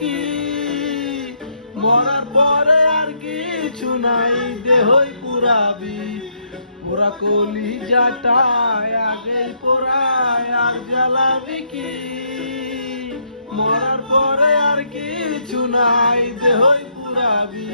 কি, মরার পরে আর কিছু নাই, দেহই পুরাবি। পোড়া কলিজাটায় আগেই পোড়ায় আর জ্বালাবি কি, মরার পরে আর কিছু নাই, দেহই পুরাবি।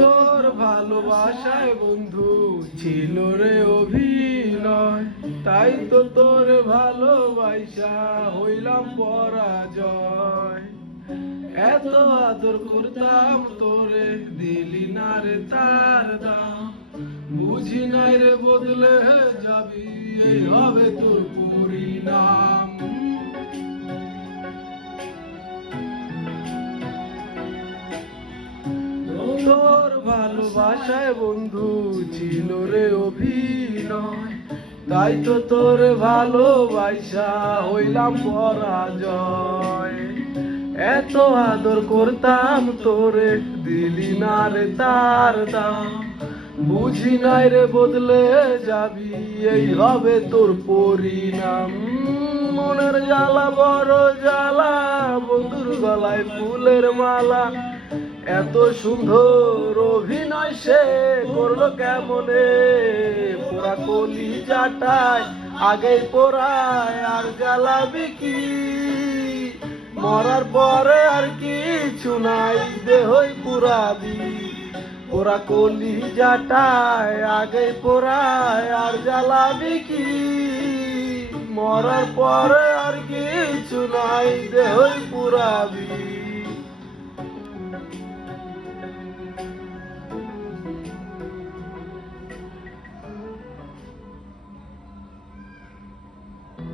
তোর ভালোবাসায় বন্ধু ছিল রে অভিনয়, তাই তো তোর ভালোবাসা হইলাম পরাজয়। এত আদর করতাম তোরে, দিলি না রে তার দাম, বুঝি নাই রে বদলে যাবি, এই হবে তোর পরিণাম। তোর ভালোবাসায় বন্ধু ছিল রে অভিনয়, তাই তো তোর ভালোবাসা হইলাম পরাজয়। এত আদর করতাম তোরে, দিলি না রে তার দাম, বুঝি নাই রে বদলে যাবি, এই হবে তোর পরিণাম। মনের জ্বালা বড় জ্বালা, বন্ধুর গলায় ফুলের মালা, এত সুন্দর অভিনয় সে করলো কেমনে, পোড়া কলিজাটায় আগেই পোড়ায় আর জ্বালাবি কি, মরার পরে আর কিছু নাই, দেহই পুরাবি। পোড়া কলিজাটায় আগেই পোড়ায় আর জ্বালাবি কি, মরার পরে আর কিছু নাই, দেহই পুরাবি।